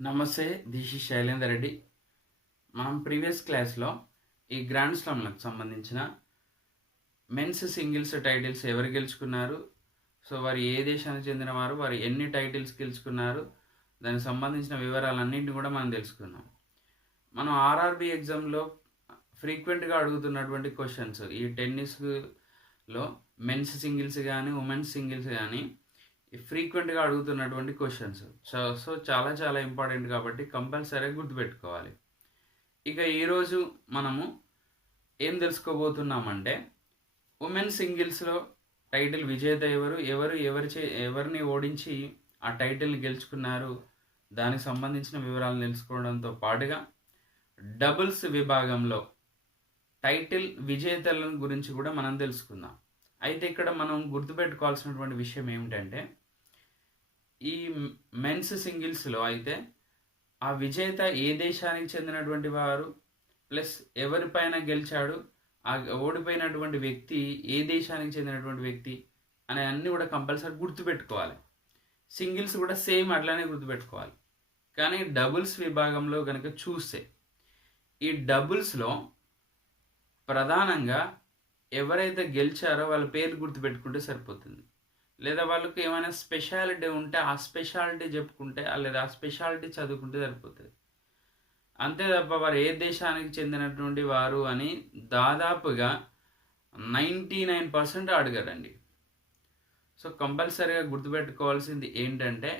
నమస్తే, this is Shailender Reddy. మనం previous క్లాస్లో ఈ గ్రాండ్ స్లామ్లకు సంబంధించిన మెన్స్ సింగిల్స్ టైటిల్స్ ఎవరు గెలుచుకున్నారు, సో వారు ఏ దేశానికి చెందినవారు, వారు ఎన్ని టైటిల్స్ గెలుచుకున్నారు, దానికి సంబంధించిన వివరాలన్నింటినీ కూడా మనం తెలుసుకున్నాం. మనం ఆర్ఆర్బి ఎగ్జామ్లో ఫ్రీక్వెంట్గా అడుగుతున్నటువంటి క్వశ్చన్స్, ఈ టెన్నిస్లో మెన్స్ సింగిల్స్ కానీ ఉమెన్స్ సింగిల్స్ కానీ ఫ్రీక్వెంట్గా అడుగుతున్నటువంటి క్వశ్చన్స్. సో చాలా చాలా ఇంపార్టెంట్ కాబట్టి కంపల్సరీగా గుర్తుపెట్టుకోవాలి. ఇక ఈరోజు మనము ఏం తెలుసుకోబోతున్నామంటే, ఉమెన్ సింగిల్స్లో టైటిల్ విజేత ఎవరిని ఓడించి ఆ టైటిల్ని గెలుచుకున్నారు, దానికి సంబంధించిన వివరాలు తెలుసుకోవడంతో పాటుగా డబుల్స్ విభాగంలో టైటిల్ విజేతల గురించి కూడా మనం తెలుసుకుందాం. అయితే ఇక్కడ మనం గుర్తుపెట్టుకోవాల్సినటువంటి విషయం ఏమిటంటే, ఈ మెన్స్ సింగిల్స్లో అయితే ఆ విజేత ఏ దేశానికి చెందినటువంటి వారు, ప్లస్ ఎవరిపైన గెలిచాడు, ఆ ఓడిపోయినటువంటి వ్యక్తి ఏ దేశానికి చెందినటువంటి వ్యక్తి అనే అన్నీ కూడా కంపల్సరీ గుర్తుపెట్టుకోవాలి. సింగిల్స్ కూడా సేమ్ అట్లానే గుర్తుపెట్టుకోవాలి. కానీ డబుల్స్ విభాగంలో కనుక చూస్తే, ఈ డబుల్స్లో ప్రధానంగా ఎవరైతే గెలిచారో వాళ్ళ పేర్లు గుర్తుపెట్టుకుంటే సరిపోతుంది. లేదా వాళ్ళకి ఏమైనా స్పెషాలిటీ ఉంటే ఆ స్పెషాలిటీ చెప్పుకుంటే, లేదా ఆ స్పెషాలిటీ చదువుకుంటే సరిపోతుంది. అంతే తప్ప వారు ఏ దేశానికి చెందినటువంటి వారు అని దాదాపుగా 99% అడగరండి. సో కంపల్సరీగా గుర్తుపెట్టుకోవాల్సింది ఏంటంటే,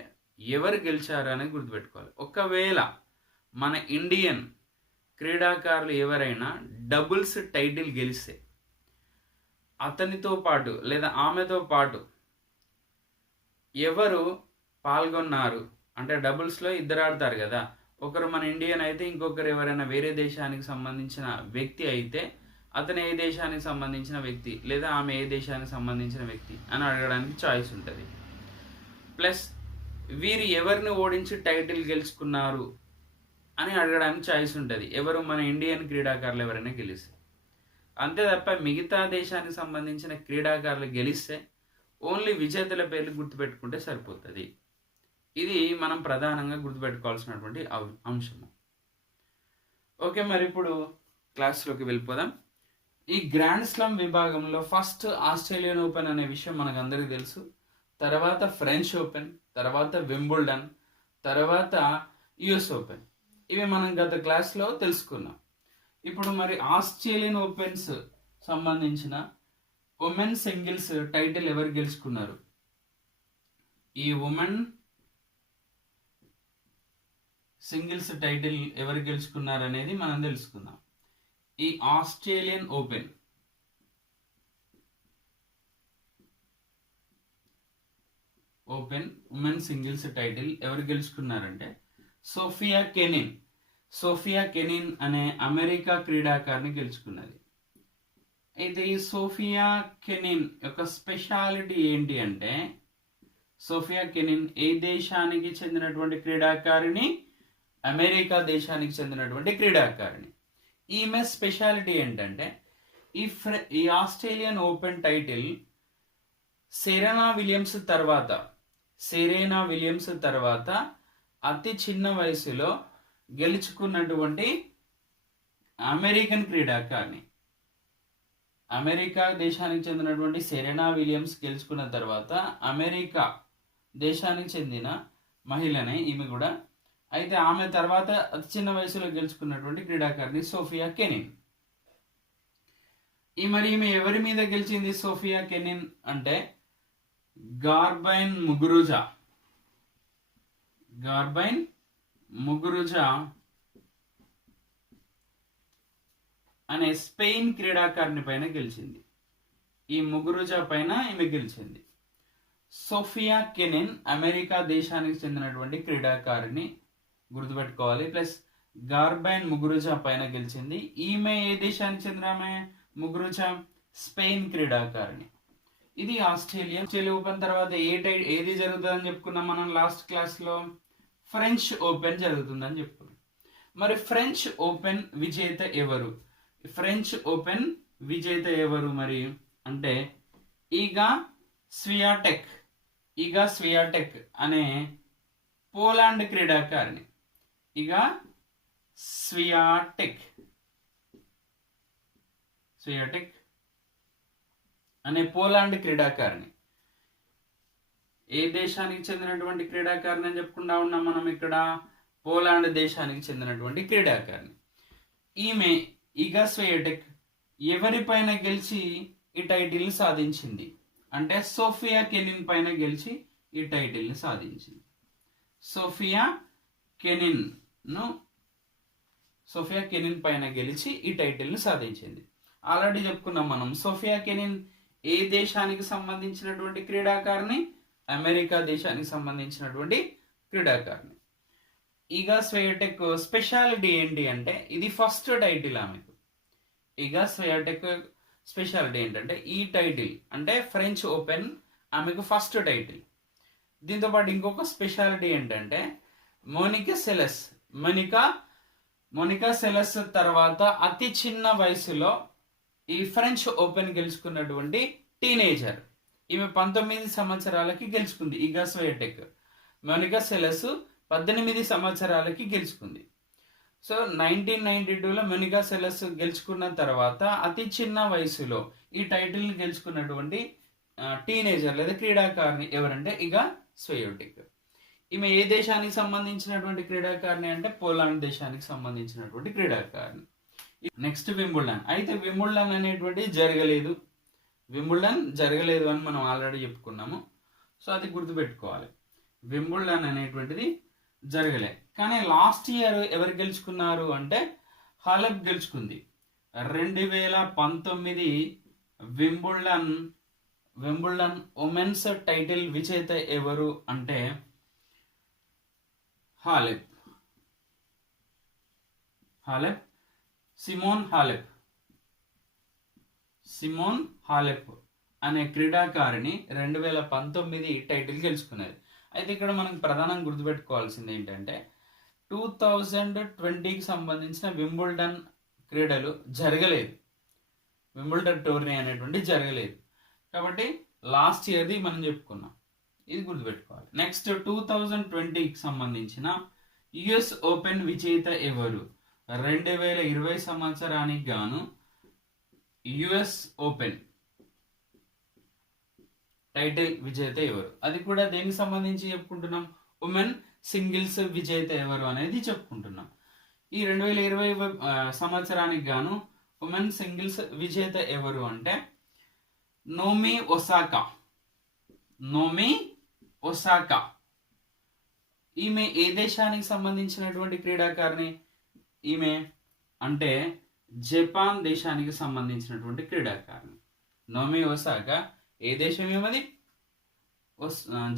ఎవరు గెలిచారు అనేది గుర్తుపెట్టుకోవాలి. ఒకవేళ మన ఇండియన్ క్రీడాకారులు ఎవరైనా డబుల్స్ టైటిల్ గెలిస్తే, అతనితో పాటు లేదా ఆమెతో పాటు ఎవరు పాల్గొన్నారు అంటే, డబుల్స్లో ఇద్దరు ఆడతారు కదా, ఒకరు మన ఇండియన్ అయితే ఇంకొకరు ఎవరైనా వేరే దేశానికి సంబంధించిన వ్యక్తి అయితే అతను ఏ దేశానికి సంబంధించిన వ్యక్తి లేదా ఆమె ఏ దేశానికి సంబంధించిన వ్యక్తి అని అడగడానికి చాయిస్ ఉంటుంది. ప్లస్ వీరు ఎవరిని ఓడించి టైటిల్ గెలుచుకున్నారు అని అడగడానికి చాయిస్ ఉంటుంది, ఎవరు మన ఇండియన్ క్రీడాకారులు ఎవరైనా గెలిస్తే. అంతే తప్ప మిగతా దేశానికి సంబంధించిన క్రీడాకారులు గెలిస్తే ఓన్లీ విజేతల పేర్లు గుర్తుపెట్టుకుంటే సరిపోతుంది. ఇది మనం ప్రధానంగా గుర్తుపెట్టుకోవాల్సినటువంటి అంశము. ఓకే, మరి ఇప్పుడు క్లాస్లోకి వెళ్ళిపోదాం. ఈ గ్రాండ్ స్లామ్ విభాగంలో ఫస్ట్ ఆస్ట్రేలియన్ ఓపెన్ అనే విషయం మనకు అందరికీ తెలుసు, తర్వాత ఫ్రెంచ్ ఓపెన్, తర్వాత వింబుల్డన్, తర్వాత యుఎస్ ఓపెన్. ఇవి మనం గత క్లాస్లో తెలుసుకున్నాం. ఇప్పుడు మరి ఆస్ట్రేలియన్ ఓపెన్స్ సంబంధించిన ఉమెన్ సింగిల్స్ టైటిల్ ఎవరు గెలుచుకున్నారు, ఈ ఉమెన్ సింగిల్స్ టైటిల్ ఎవరు గెలుచుకున్నారు అనేది మనం తెలుసుకుందాం. ఈ Australian open women singles title ఎవరు గెలుచుకున్నారంటే, సోఫియా కెనిన్ అనే అమెరికా క్రీడాకారిని గెలుచుకున్నది. అయితే ఈ సోఫియా కెనిన్ యొక్క స్పెషాలిటీ ఏంటి అంటే, సోఫియా కెనిన్ ఏ దేశానికి చెందినటువంటి క్రీడాకారిణి, అమెరికా దేశానికి చెందినటువంటి క్రీడాకారిణి. ఈమె స్పెషాలిటీ ఏంటంటే, ఈ Australian open title Serena Williams తర్వాత అతి చిన్న వయసులో గెలుచుకున్నటువంటి అమెరికన్ క్రీడాకారిణి. అమెరికా దేశానికి చెందినటువంటి సెరెనా విలియమ్స్ గెలుచుకున్న తర్వాత అమెరికా దేశానికి చెందిన మహిళనే ఈమె కూడా. అయితే ఆమె తర్వాత అతి చిన్న వయసులో గెలుచుకున్నటువంటి క్రీడాకారిణి సోఫియా కెనిన్. ఈమె ఎవరి మీద గెలిచింది సోఫియా కెనిన్ అంటే, గార్బైన్ ముగురుజా అనే స్పెయిన్ క్రీడాకారిణి పైన గెలిచింది. ఈ ముగురుజా పైన ఈమె గెలిచింది. సోఫియా కెనిన్ అమెరికా దేశానికి చెందినటువంటి క్రీడాకారిణి గుర్తుపెట్టుకోవాలి. ప్లస్ గార్బైన్ ముగురుజా పైన గెలిచింది. ఈమె ఏ దేశానికి చెందిన ఆమె? ముగురుజా స్పెయిన్ క్రీడాకారిణి. ఇది ఆస్ట్రేలియన్ ఓపెన్. తర్వాత ఏది జరుగుతుందని చెప్పుకున్నాం మనం లాస్ట్ క్లాస్లో? ఫ్రెంచ్ ఓపెన్ జరుగుతుందని చెప్పుకున్నాం. మరి ఫ్రెంచ్ ఓపెన్ విజేత ఎవరు మరి అంటే, ఈగా స్వియాటెక్ అనే పోలాండ్ క్రీడాకారిణి. ఇగా స్వియాటెక్ అనే పోలాండ్ క్రీడాకారిణి. ఏ దేశానికి చెందినటువంటి క్రీడాకారిణి అని చెప్పుకుంటా ఉన్నాం మనం ఇక్కడ? పోలాండ్ దేశానికి చెందినటువంటి క్రీడాకారిణి. ఈమె ఇగా స్వియాటెక్ ఎవరిపైన గెలిచి ఈ టైటిల్ని సాధించింది అంటే సోఫియా కెనిన్ పైన గెలిచి ఈ టైటిల్ని సాధించింది. సోఫియా కెనిన్ పైన గెలిచి ఈ టైటిల్ని సాధించింది. ఆల్రెడీ చెప్పుకున్నాం మనం. సోఫియా కెనిన్ ఏ దేశానికి సంబంధించినటువంటి క్రీడాకారిణి? అమెరికా దేశానికి సంబంధించినటువంటి క్రీడాకారిణి. ఇగా స్వియాటెక్ స్పెషాలిటీ ఏంటి అంటే ఇది ఫస్ట్ టైటిల్ ఆమెకు. ఇగా స్వియాటెక్ స్పెషాలిటీ ఏంటంటే ఈ టైటిల్ అంటే ఫ్రెంచ్ ఓపెన్ ఆమెకు ఫస్ట్ టైటిల్. దీంతో పాటు ఇంకొక స్పెషాలిటీ ఏంటంటే మోనికా సెలెస్ తర్వాత అతి చిన్న వయసులో ఈ ఫ్రెంచ్ ఓపెన్ గెలుచుకున్నటువంటి టీనేజర్. ఈమె 19 సంవత్సరాలకి గెలుచుకుంది. Iga Swiatek. మోనికా సెలెస్ 18 సంవత్సరాలకి గెలుచుకుంది. సో 1992లో మోనికా సెలెస్ గెలుచుకున్న తర్వాత అతి చిన్న వయసులో ఈ టైటిల్ని గెలుచుకున్నటువంటి టీనేజర్ లేదా క్రీడాకారిణి ఎవరంటే ఇగా స్వియాటెక్. ఈమె ఏ దేశానికి సంబంధించినటువంటి క్రీడాకారిణి అంటే పోలాండ్ దేశానికి సంబంధించినటువంటి క్రీడాకారిణి. Next Wimbledon. అయితే వింబుల్డన్ అనేటువంటి జరగలేదు అని మనం ఆల్రెడీ చెప్పుకున్నాము. సో అది గుర్తుపెట్టుకోవాలి. వింబుల్డన్ అనేటువంటిది జరగలే. కానీ లాస్ట్ ఇయర్ ఎవరు గెలుచుకున్నారు అంటే హాలెప్ గెలుచుకుంది. 2019 వింబుల్డన్ ఉమెన్స్ టైటిల్ విజేత ఎవరు అంటే హాలెప్. సిమోన్ హాలెప్ అనే క్రీడాకారిణి 2019 టైటిల్ గెలుచుకున్నది. అయితే ఇక్కడ మనం ప్రధానంగా గుర్తుపెట్టుకోవాల్సింది ఏంటంటే 2020కి సంబంధించిన వింబుల్డన్ క్రీడలు జరగలేదు. వింబుల్డన్ టోర్నీ అనేటువంటి జరగలేదు. కాబట్టి లాస్ట్ ఇయర్ది మనం చెప్పుకున్నాం. ఇది గుర్తుపెట్టుకోవాలి. నెక్స్ట్ 2020కి సంబంధించిన యుఎస్ ఓపెన్ విజేత ఎవరు? 2020 సంవత్సరానికి గాను యుఎస్ ఓపెన్ టైటిల్ విజేత ఎవరు? అది కూడా దేనికి సంబంధించి చెప్పుకుంటున్నాం? ఉమెన్ సింగిల్స్ విజేత ఎవరు అనేది చెప్పుకుంటున్నాం. ఈ 2020 సంవత్సరానికి గాను ఉమెన్ సింగిల్స్ విజేత ఎవరు అంటే నోమి ఒసాకా. ఈమె ఏ దేశానికి సంబంధించినటువంటి క్రీడాకారిణి? ఈమె అంటే జపాన్ దేశానికి సంబంధించినటువంటి క్రీడాకారిణి. నోమి ఒసాకా ఏ దేశం ఏమది?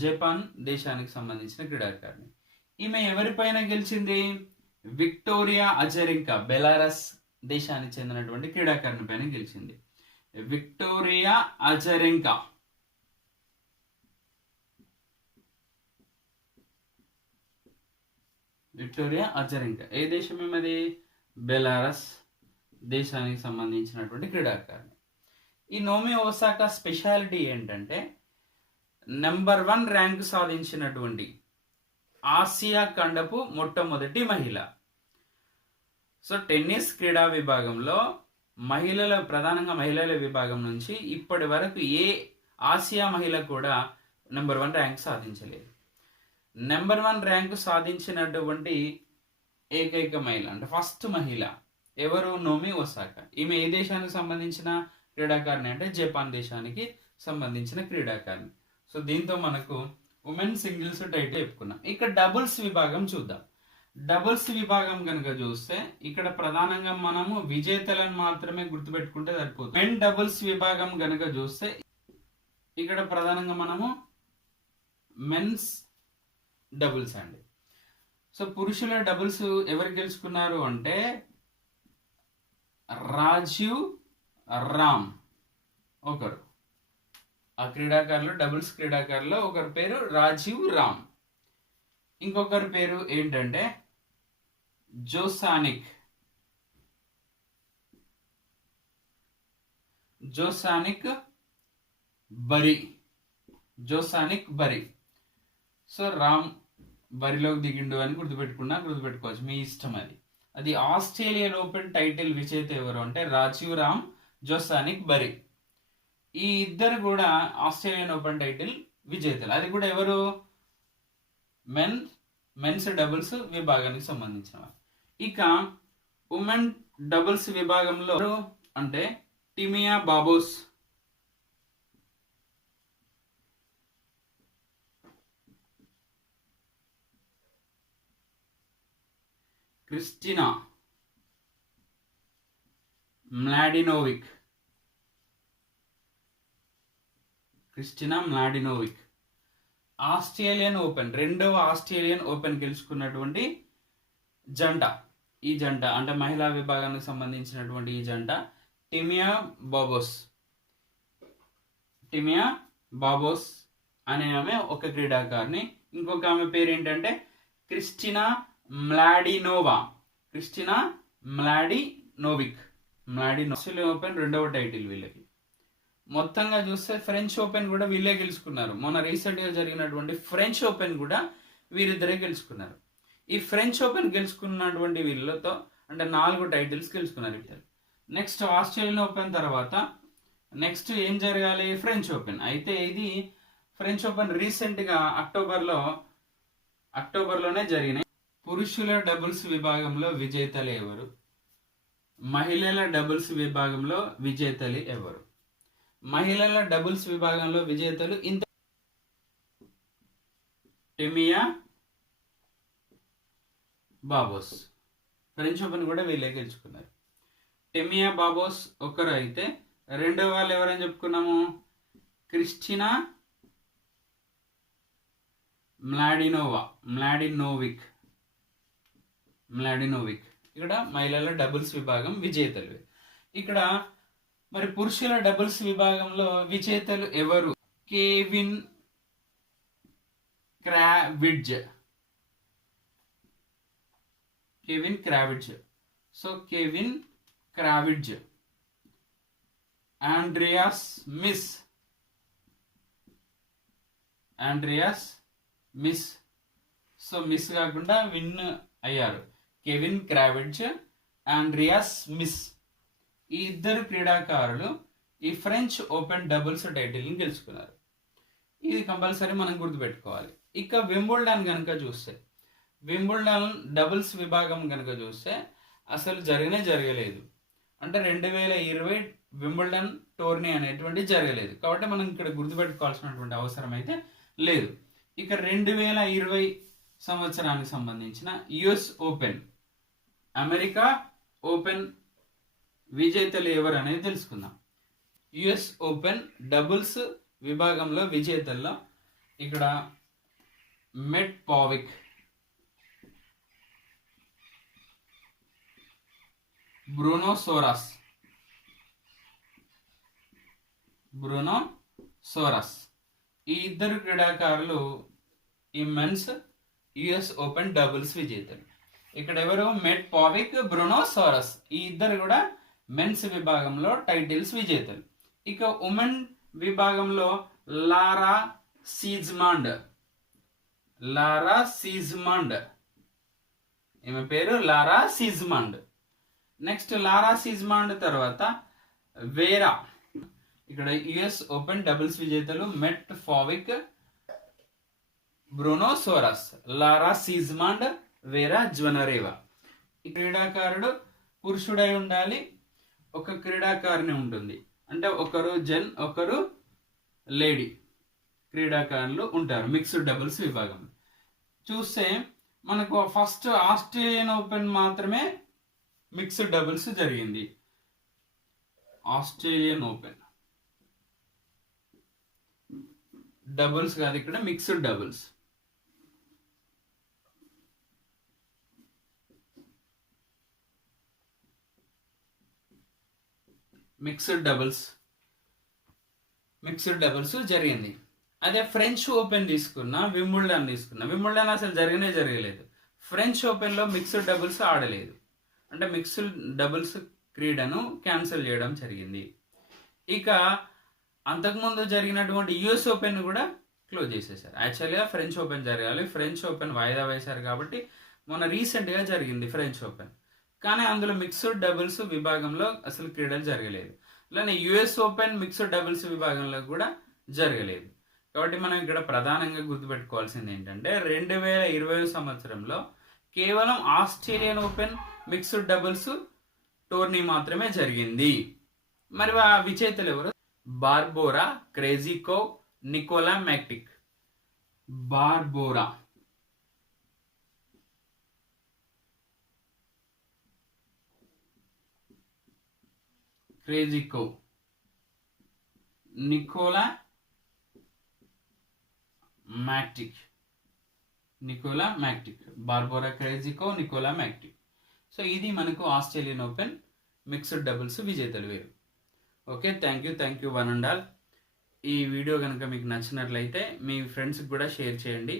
జపాన్ దేశానికి సంబంధించిన క్రీడాకారిణి. ఈమె ఎవరిపైన గెలిచింది? విక్టోరియా అజరెంకా బెలారస్ దేశానికి చెందినటువంటి క్రీడాకారిణి పైన గెలిచింది. విక్టోరియా అజరెంకా ఏ దేశం ఏమది? బెలారస్ దేశానికి సంబంధించినటువంటి క్రీడాకారిణి. ఈ నోమి ఒసాకా స్పెషాలిటీ ఏంటంటే నెంబర్ 1 ర్యాంక్ సాధించినటువంటి ఆసియా ఖండపు మొట్టమొదటి మహిళ. సో టెన్నిస్ క్రీడా విభాగంలో ప్రధానంగా మహిళల విభాగం నుంచి ఇప్పటి వరకు ఏ ఆసియా మహిళ కూడా నెంబర్ 1 ర్యాంక్ సాధించలేదు. నెంబర్ 1 ర్యాంకు సాధించినటువంటి ఏకైక మహిళ అంటే ఫస్ట్ మహిళ ఎవరు? నోమి ఒసాకా. ఈమె ఏ దేశానికి సంబంధించిన క్రీడాకారిణి అంటే జపాన్ దేశానికి సంబంధించిన క్రీడాకారిణి. సో దీంతో మనకు ఉమెన్ సింగిల్స్ టైటిల్ చెప్పుకున్నాం. ఇక్కడ డబుల్స్ విభాగం చూద్దాం. డబుల్స్ విభాగం కనుక చూస్తే ఇక్కడ ప్రధానంగా మనము విజేతలను మాత్రమే గుర్తుపెట్టుకుంటే సరిపోతుంది. మెన్ డబుల్స్ విభాగం కనుక చూస్తే ఇక్కడ ప్రధానంగా మనము మెన్స్ డబుల్స్ అండి. సో పురుషుల డబుల్స్ ఎవరు గెలుచుకున్నారు అంటే రాజీవ్ రామ్ ఒకరు. ఆ క్రీడాకారులు డబుల్స్ క్రీడాకారులో ఒకరి పేరు రాజీవ్ రామ్. ఇంకొకరి పేరు ఏంటంటే జోసానిక్ బరి. సో రామ్ బరిలోకి దిగిండు అని గుర్తుపెట్టుకోవచ్చు, మీ ఇష్టం అది. అది ఆస్ట్రేలియన్ ఓపెన్ టైటిల్ విజేత ఎవరు అంటే రాజీవ్ రామ్ జోసానిక్ బరి. ఈ ఇద్దరు కూడా ఆస్ట్రేలియన్ ఓపెన్ టైటిల్ విజేతలు. అది కూడా ఎవరు? మెన్స్ డబుల్స్ విభాగానికి సంబంధించిన వారు. ఇక ఉమెన్ డబుల్స్ విభాగంలో అంటే టిమియా బాబోస్, క్రిస్టినా మ్లాడినోవిక్, ఆస్ట్రేలియన్ ఓపెన్, రెండవ ఆస్ట్రేలియన్ ఓపెన్ గెలుచుకున్నటువంటి జంట. ఈ జంట అంటే మహిళా విభాగానికి సంబంధించినటువంటి ఈ జంట టిమియా బాబోస్ అనే ఆమె ఒక క్రీడాకారిణి. ఇంకొక ఆమె పేరు ఏంటంటే క్రిస్టినా మ్లాడినోవిక్. ఆస్ట్రేలియన్ ఓపెన్ రెండవ టైటిల్ వీళ్ళకి. మొత్తంగా చూస్తే ఫ్రెంచ్ ఓపెన్ కూడా వీళ్ళే గెలుచుకున్నారు. మొన్న రీసెంట్గా జరిగినటువంటి ఫ్రెంచ్ ఓపెన్ కూడా వీరిద్దరే గెలుచుకున్నారు. ఈ ఫ్రెంచ్ ఓపెన్ గెలుచుకున్నటువంటి వీళ్ళతో అంటే 4 టైటిల్స్ గెలుచుకున్నారు. నెక్స్ట్ ఆస్ట్రేలియన్ ఓపెన్ తర్వాత నెక్స్ట్ ఏం జరగాలి? French open. అయితే ఇది ఫ్రెంచ్ ఓపెన్ రీసెంట్గా అక్టోబర్లోనే జరిగినాయి. పురుషుల డబుల్స్ విభాగంలో విజేతలు ఎవరు? మహిళల డబుల్స్ విభాగంలో విజేతలు ఎవరు? మహిళల డబుల్స్ విభాగంలో విజేతలు టిమియా బాబోస్. ఫ్రెంచ్ ఓపెన్ కూడా వీళ్ళే గెలుచుకున్నారు. టిమియా బాబోస్ ఒకరు అయితే రెండో వాళ్ళు ఎవరని చెప్పుకున్నాము? క్రిస్టినా మ్లాడినోవిక్. ఇక్కడ మహిళల డబుల్స్ విభాగం విజేతలు. ఇక్కడ మరి పురుషుల డబుల్స్ విభాగంలో విజేతలు ఎవరు? Kevin Krawietz. So Kevin Krawietz, Andreas Mies. So Mies కాకుండా విన్ అయ్యారు. Kevin Krawietz, Andreas Mies. ఈ ఇద్దరు క్రీడాకారులు ఈ ఫ్రెంచ్ ఓపెన్ డబుల్స్ టైటిల్ని గెలుచుకున్నారు. ఇది కంపల్సరీ మనం గుర్తుపెట్టుకోవాలి. ఇక వింబుల్డన్ కనుక చూస్తే, వింబుల్డన్ డబుల్స్ విభాగం కనుక చూస్తే అసలు జరగలేదు. అంటే 2020 వింబుల్డన్ టోర్నీ అనేటువంటి జరగలేదు. కాబట్టి మనం ఇక్కడ గుర్తుపెట్టుకోవాల్సినటువంటి అవసరం అయితే లేదు. ఇక 2020 సంవత్సరానికి సంబంధించిన యుఎస్ ఓపెన్, అమెరికా ఓపెన్ విజేతలు ఎవరు అనేది తెలుసుకుందాం. యుఎస్ ఓపెన్ డబుల్స్ విభాగంలో విజేతల్లో ఇక్కడ మెట్ పావిక్, బ్రూనో సోరాస్ ఈ ఇద్దరు క్రీడాకారులు ఈ మెన్స్ యుఎస్ ఓపెన్ డబుల్స్ విజేతలు. ఇక్కడ ఎవరు? మెట్ పావిక్, బ్రూనో సోరాస్. ఈ ఇద్దరు కూడా మెన్స్ విభాగంలో టైటిల్స్ విజేతలు. ఇక ఉమెన్ విభాగంలో లారా సీజ్మాండ్, ఈమె పేరు లారా సీజ్మాండ్. నెక్స్ట్ లారా సీజ్మాండ్ తర్వాత వేరా. ఇక్కడ యుఎస్ ఓపెన్ డబుల్స్ విజేతలు మెట్ పావిక్, బ్రూనో సోరాస్, లారా సీజ్మాండ్, వేరా జ్వనరేవా. ఈ క్రీడాకారుడు పురుషుడై ఉండాలి, ఒక క్రీడాకారిణి ఉంటుంది. అంటే ఒకరు జెన్ ఒకరు లేడీ క్రీడాకారులు ఉంటారు మిక్స్డ్ డబుల్స్ విభాగంలో. చూస్తే మనకు ఫస్ట్ ఆస్ట్రేలియన్ ఓపెన్ మాత్రమే మిక్స్డ్ డబుల్స్ జరిగింది. ఆస్ట్రేలియన్ ఓపెన్ డబుల్స్ కాదు, ఇక్కడ మిక్స్డ్ డబుల్స్. మిక్స్డ్ డబుల్స్ జరిగింది. అదే ఫ్రెంచ్ ఓపెన్ తీసుకున్నా, వింబుల్డన్ అసలు జరగలేదు. ఫ్రెంచ్ ఓపెన్లో మిక్స్డ్ డబుల్స్ ఆడలేదు. అంటే మిక్స్డ్ డబుల్స్ క్రీడను క్యాన్సిల్ చేయడం జరిగింది. ఇక అంతకుముందు జరిగినటువంటి యుఎస్ ఓపెన్ కూడా క్లోజ్ చేసేసారు. యాక్చువల్గా ఫ్రెంచ్ ఓపెన్ జరగాలి, ఫ్రెంచ్ ఓపెన్ వాయిదా వేశారు కాబట్టి మొన్న రీసెంట్గా జరిగింది ఫ్రెంచ్ ఓపెన్. కానీ అందులో మిక్స్డ్ డబుల్స్ విభాగంలో అసలు క్రీడలు జరగలేదు. అలానే యుఎస్ ఓపెన్ మిక్స్డ్ డబుల్స్ విభాగంలో కూడా జరగలేదు. కాబట్టి మనం ఇక్కడ ప్రధానంగా గుర్తుపెట్టుకోవాల్సింది ఏంటంటే 2020 సంవత్సరంలో కేవలం Australian Open mixed doubles tourney మాత్రమే జరిగింది. మరి ఆ విజేతలు ఎవరు? Barbora Krejcikova, Nikola Mektic. Barbora Krejcikova, Nikola Mektic. Barbora Krejcikova, Nikola Mektic. So ఇది మనకు ఆస్ట్రేలియన్ ఓపెన్ మిక్స్డ్ డబుల్స్ విజేతలు వేరు. Okay, thank you one and all. ఈ వీడియో కనుక మీకు నచ్చినట్లయితే మీ ఫ్రెండ్స్కి కూడా షేర్ చేయండి.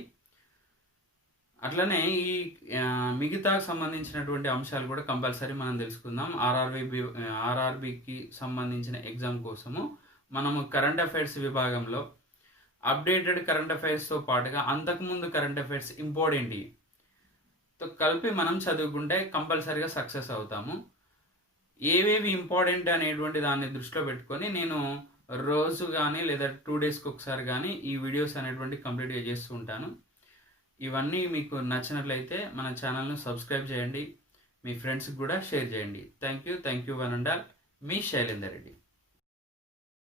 అట్లనే ఈ మిగతా సంబంధించినటువంటి అంశాలు కూడా కంపల్సరీ మనం తెలుసుకుందాం. ఆర్ఆర్బికి సంబంధించిన ఎగ్జామ్ కోసము మనము కరెంట్ అఫైర్స్ విభాగంలో అప్డేటెడ్ కరెంట్ అఫైర్స్తో పాటుగా అంతకుముందు కరెంట్ అఫైర్స్ ఇంపార్టెంట్తో కలిపి మనం చదువుకుంటే కంపల్సరీగా సక్సెస్ అవుతాము. ఏవేవి ఇంపార్టెంట్ అనేటువంటి దాన్ని దృష్టిలో పెట్టుకొని నేను రోజు కానీ లేదా 2 డేస్కి ఒకసారి కానీ ఈ వీడియోస్ అనేటువంటి కంప్లీట్గా చేస్తూ ఉంటాను. ఇవన్నీ మీకు నచ్చినట్లయితే మన ఛానల్ను సబ్స్క్రైబ్ చేయండి, మీ ఫ్రెండ్స్కి కూడా షేర్ చేయండి. Thank you one and all. Me Shailender Reddy.